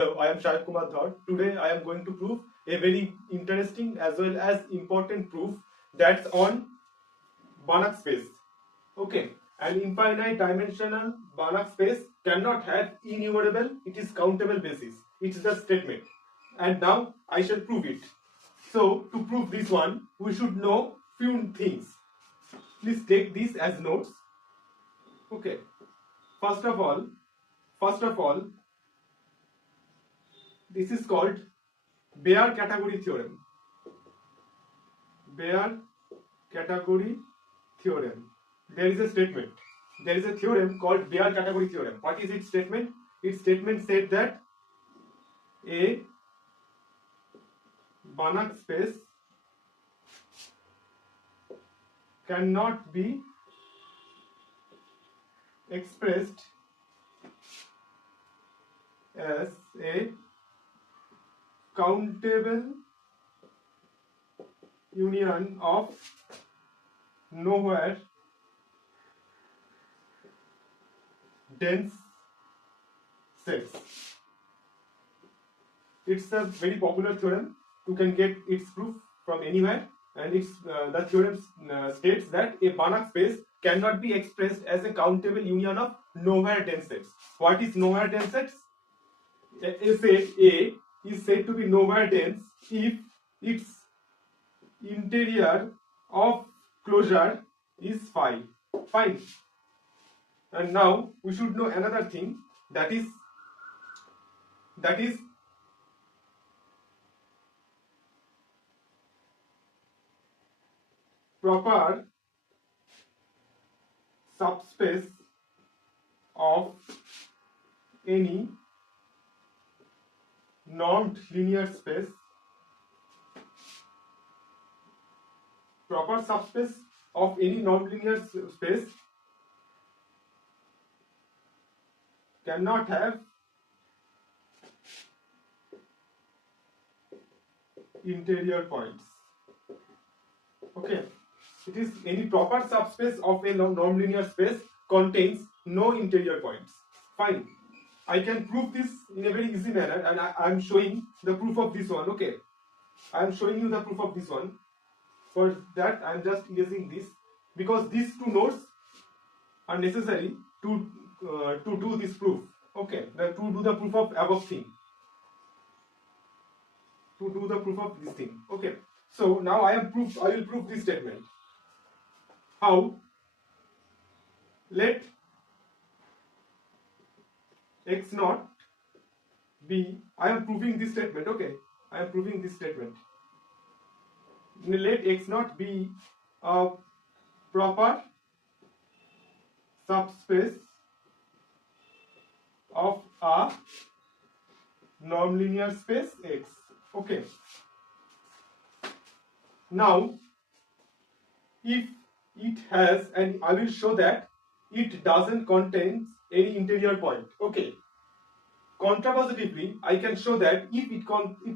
Hello, I am Shahid Kumar Dhar. Today I am going to prove a very interesting as well as important proof that's on Banach space. Okay, an infinite dimensional Banach space cannot have innumerable, it is countable basis. It's the statement. And now I shall prove it. So to prove this one, we should know few things. Please take this as notes. Okay. First of all, this is called bare category theorem. Bare category theorem. There is a statement. There is a theorem called bare category theorem. What is its statement? Its statement said that a Banach space cannot be expressed as a countable union of nowhere dense sets. It's a very popular theorem. You can get its proof from anywhere, and the theorem states that a Banach space cannot be expressed as a countable union of nowhere dense sets. What is nowhere dense sets? A set A is said to be nowhere dense if its interior of closure is phi. Fine. And now we should know another thing, that is proper subspace of any normed linear space. Proper subspace of any normed linear space cannot have interior points. Okay, it is any proper subspace of a normed linear space contains no interior points. Fine. I can prove this in a very easy manner, and I am showing the proof of this one. Okay, I am showing you the proof of this one. For that, I am just erasing this because these two notes are necessary to do this proof. Okay, to do the proof of above thing. To do the proof of this thing. Okay. So now I will prove this statement. How? Let x naught be, I am proving this statement. Okay, I am proving this statement. Let x naught be a proper subspace of a nonlinear space X. Okay. Now, if it has, and I will show that it doesn't contain any interior point. Okay. Contrapositively, I can show that if it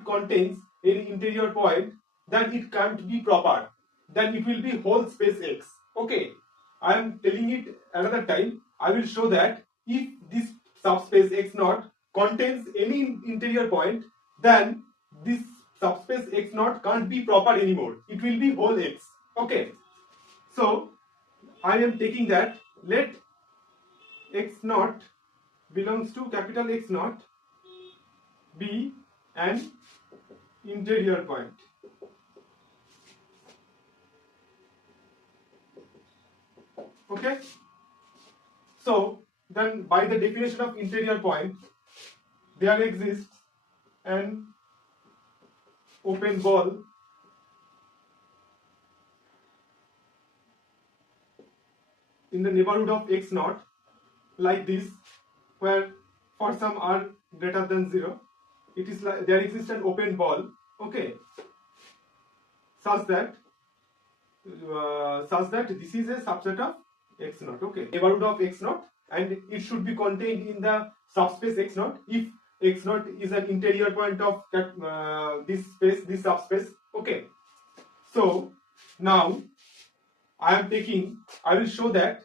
contains any interior point, then it can't be proper. Then it will be whole space X. Okay. I am telling it another time. I will show that if this subspace X naught contains any interior point, then this subspace X naught can't be proper anymore. It will be whole X. Okay. So I am taking that let X naught belongs to capital X naught be an interior point. Okay. So then by the definition of interior point, there exists an open ball in the neighborhood of x naught like this, where for some r greater than 0, it is like there exists an open ball. Okay, such that this is a subset of x naught. Okay, neighborhood of x naught, and it should be contained in the subspace x naught if x naught is an interior point of this space, this subspace. Okay, so now I will show that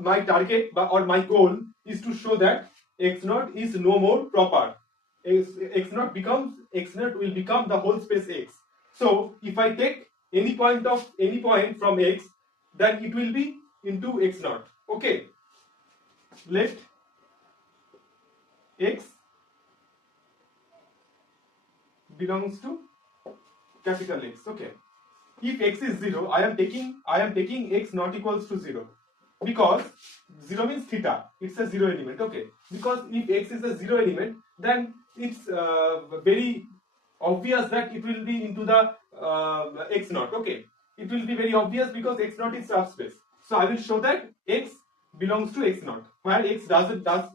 my target or my goal is to show that x naught is no more proper. x naught becomes x naught will become the whole space x. So if I take any point from x, then it will be into x naught. Okay, let x belongs to capital X. Okay, if x is 0, I am taking x not equals to 0, because 0 means theta, it's a 0 element. Okay, because if x is a 0 element, then it's very obvious that it will be into the x naught. Okay, it will be very obvious because x naught is subspace. So I will show that x belongs to x naught, where x does.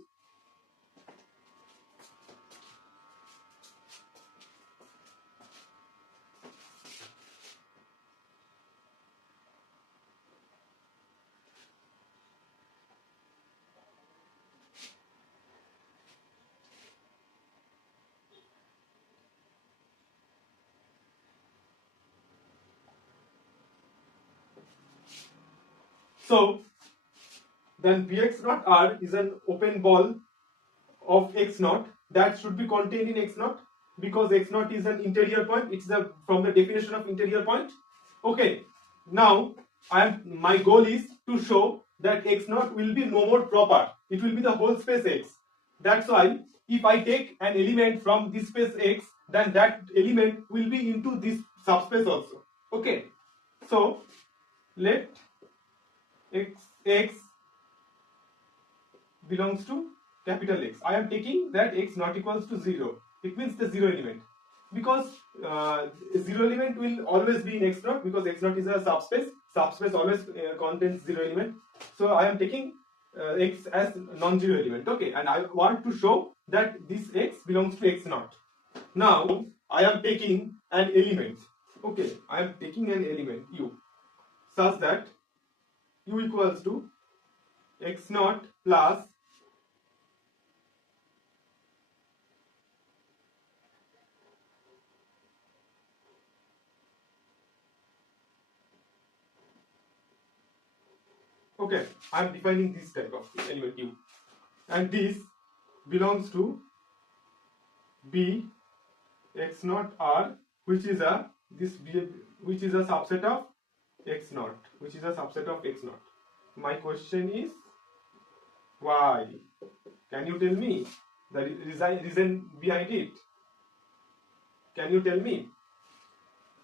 So then Px naught R is an open ball of x naught that should be contained in x naught, because x naught is an interior point. It's from the definition of interior point. Okay, now my goal is to show that x naught will be no more proper. It will be the whole space x. That's why if I take an element from this space x, then that element will be into this subspace also. Okay, so let x belongs to capital X. I am taking that x not equals to 0. It means the 0 element, because 0 element will always be in x naught, because x naught is a subspace. Subspace always contains 0 element. So I am taking x as non-zero element. Okay, and I want to show that this x belongs to x naught. Now I am taking an element. Okay, I am taking an element u, such that u equals to x naught plus okay, I am defining this type of element u, and this belongs to B x naught R, which is a subset of x naught, which is a subset of x naught. My question is why? Can you tell me the reason behind it? Can you tell me?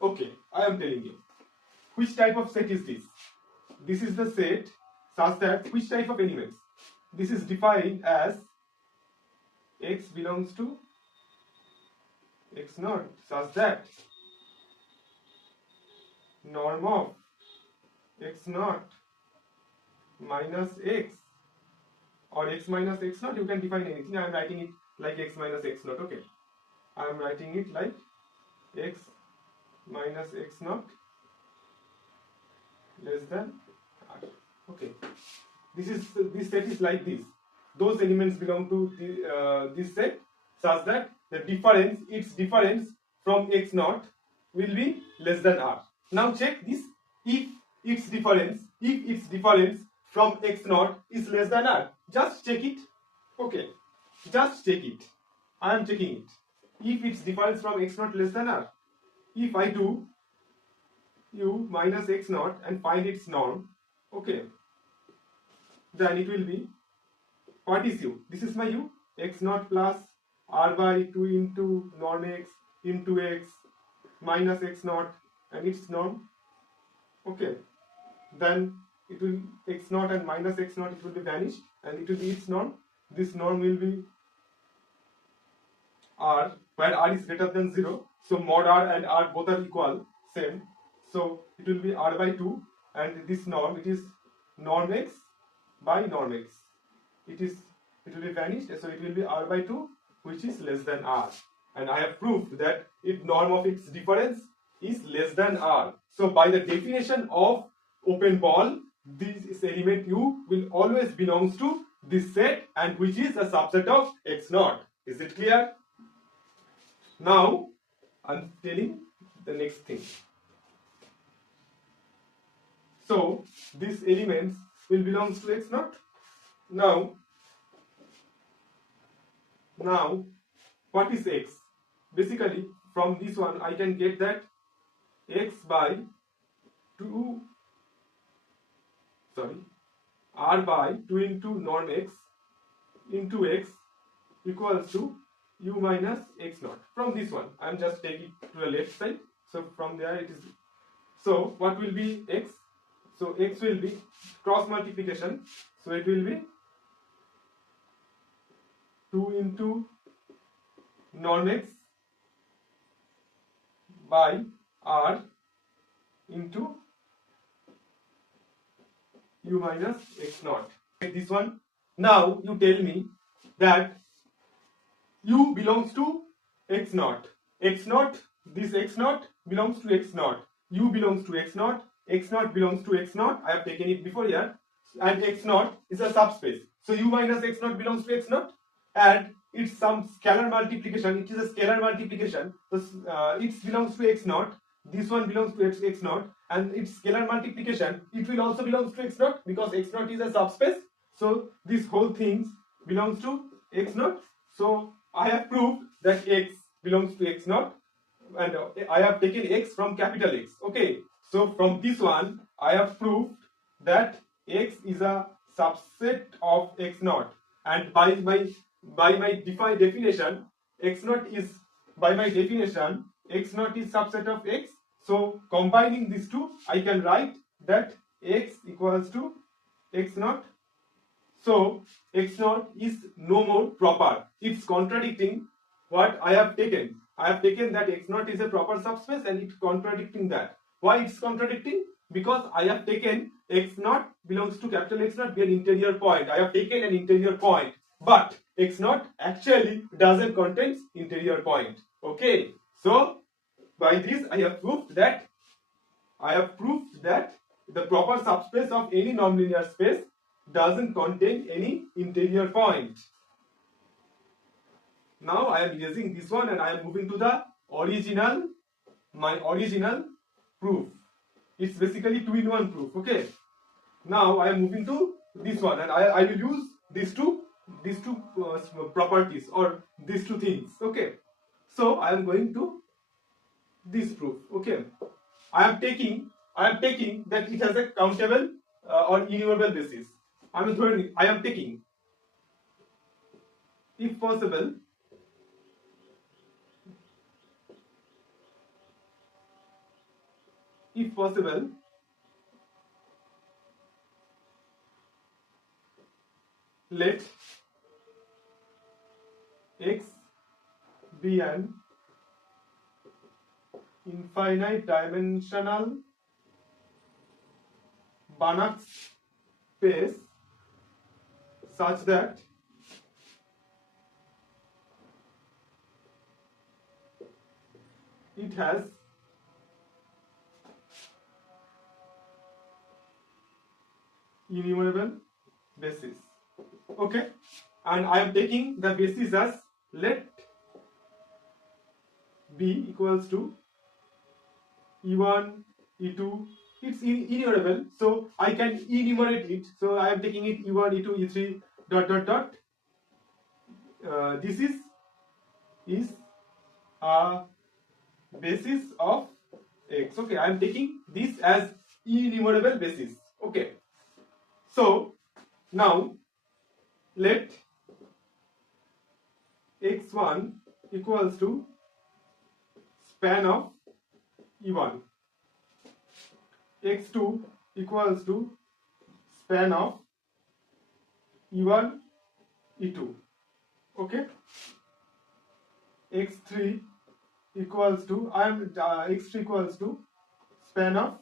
Okay, I am telling you. Which type of set is this? This is the set such that which type of elements? This is defined as x belongs to x naught, such that norm of x naught minus x, or x minus x naught, you can define anything. I am writing it like x minus x naught. Okay, I am writing it like x minus x naught less than r. Okay, this set is like this. Those elements belong to this set, such that its difference from x naught will be less than r. Now check this. If its difference from x naught is less than r, just check it. Okay, just check it. I am checking it. If its difference from x naught less than r, if I do u minus x naught and find its norm, okay, then it will be, what is u? This is my u, x naught plus r by 2 into norm x into x minus x naught and its norm. Okay, then it will x naught and minus x naught, it will be vanished, and it will be its norm. This norm will be r, where r is greater than 0. So mod r and r both are equal, same. So it will be r by 2, and this norm, it is norm x by norm x. It will be vanished, so it will be r by 2, which is less than r. And I have proved that if norm of its difference is less than r. So by the definition of open ball, this element u will always belongs to this set, and which is a subset of x naught. Is it clear? Now I am telling the next thing. So these elements will belongs to x naught. Now what is x? Basically, from this one I can get that x by 2, sorry, r by 2 into norm x into x equals to u minus x naught. From this one, I am just taking it to the left side. So from there it is. So what will be x? So x will be cross multiplication. So it will be 2 into norm x by r into u minus x naught. Take this one. Now you tell me that u belongs to x naught. X naught, this x naught belongs to x naught. U belongs to x naught. X naught belongs to x naught. I have taken it before here. And x naught is a subspace. So u minus x naught belongs to x naught. And it's some scalar multiplication. It is a scalar multiplication. So it belongs to x naught. This one belongs to x naught. And its scalar multiplication, it will also belongs to x naught because x naught is a subspace. So this whole thing belongs to x naught. So I have proved that x belongs to x naught, and I have taken x from capital X. Okay, so from this one I have proved that x is a subset of x naught, and by my definition, x naught is subset of x. So combining these two, I can write that x equals to x naught. So x naught is no more proper. It's contradicting what I have taken. I have taken that x naught is a proper subspace, and it's contradicting that. Why it's contradicting? Because I have taken x naught belongs to capital X naught be an interior point. I have taken an interior point, but x naught actually doesn't contain interior point. Okay, so by this I have proved that the proper subspace of any nonlinear space doesn't contain any interior point. Now I am erasing this one and I am moving to the my original proof. It's basically 2-in-1 proof. Okay. Now I am moving to this one, and I will use these two properties or these two things. Okay. So I am going to this proof. Okay. I am taking that it has a countable or enumerable basis. I am taking, if possible, let x be an infinite dimensional Banach space such that it has innumerable basis. Okay, and I am taking the basis as let b equals to e1, e2. It's enumerable, so I can enumerate it. So I am taking it e1, e2, e3 dot dot dot. This is a basis of x. Okay, I am taking this as enumerable basis. Okay, so now let x1 equals to span of e1, x2 equals to span of e1, e2. Okay, x3 equals to x3 equals to span of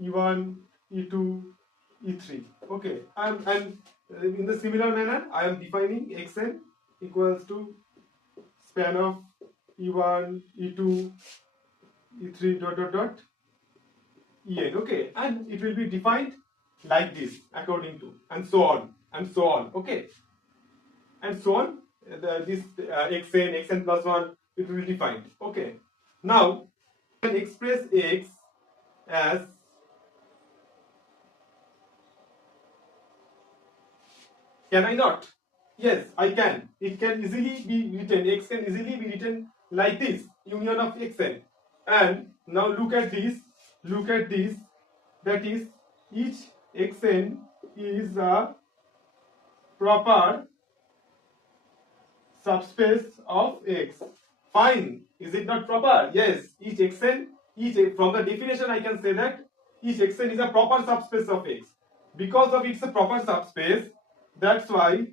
e1, e2, e3. Okay, and in the similar manner I am defining xn equals to span of e1, e2, e3 dot dot dot en. Okay, and it will be defined like this according to, and so on. Okay, and so on. This xn plus 1, it will be defined. Okay, now we can express x as Can I not? Yes, I can. It can easily be written, x can easily be written like this, union of xn. And now look at this, that is, each xn is a proper subspace of x. Fine. Is it not proper? Yes. Each xn, from the definition I can say that each xn is a proper subspace of x. Because of it's a proper subspace, that's why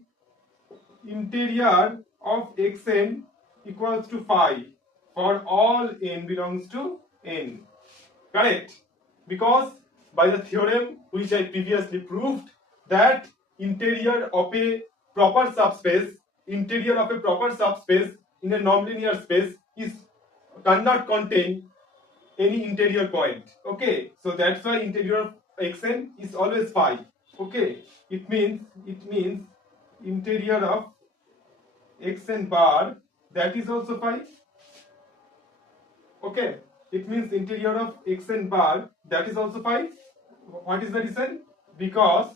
interior of xn equals to phi for all n belongs to n. Correct? Because by the theorem which I previously proved that interior of a proper subspace in a nonlinear space cannot contain any interior point. Okay, so that's why interior of xn is always phi. Okay, it means interior of xn bar, that is also phi. Okay, it means interior of xn bar, that is also phi. What is the reason? Because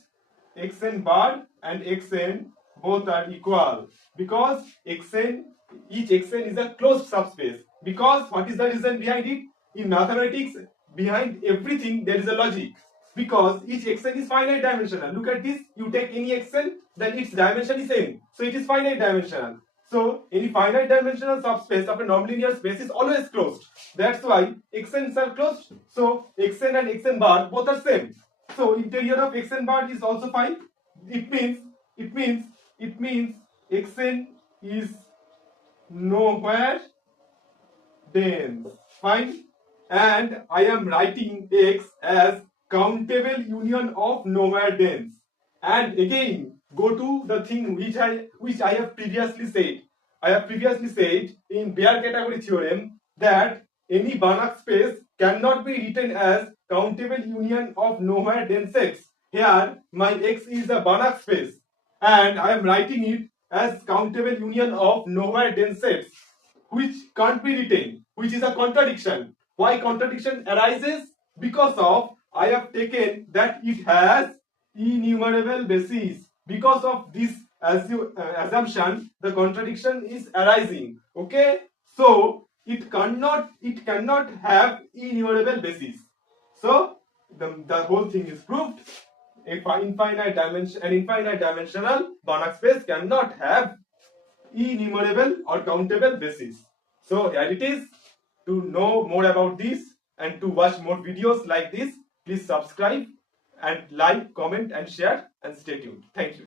xn bar and xn both are equal. Because each xn is a closed subspace. Because what is the reason behind it? In mathematics, behind everything there is a logic. Because each xn is finite dimensional. Look at this. You take any xn, then its dimension is n. So it is finite dimensional. So any finite dimensional subspace of a nonlinear space is always closed. That's why xn's are closed. So xn and xn bar both are same. So interior of xn bar is also phi. It means xn is nowhere dense. Fine. And I am writing x as countable union of nowhere dense. And again, go to the thing which I have previously said. I have previously said in bare category theorem that any Banach space cannot be written as countable union of nowhere dense sets. Here my X is a Banach space and I am writing it as countable union of nowhere dense sets, which can't be written, which is a contradiction. Why contradiction arises? Because of I have taken that it has innumerable bases. Because of this assumption, the contradiction is arising. Okay, so it cannot have innumerable bases. So the whole thing is proved. An infinite dimensional Banach space cannot have innumerable or countable bases. So here it is. To know more about this and to watch more videos like this, please subscribe and like, comment and share and stay tuned. Thank you.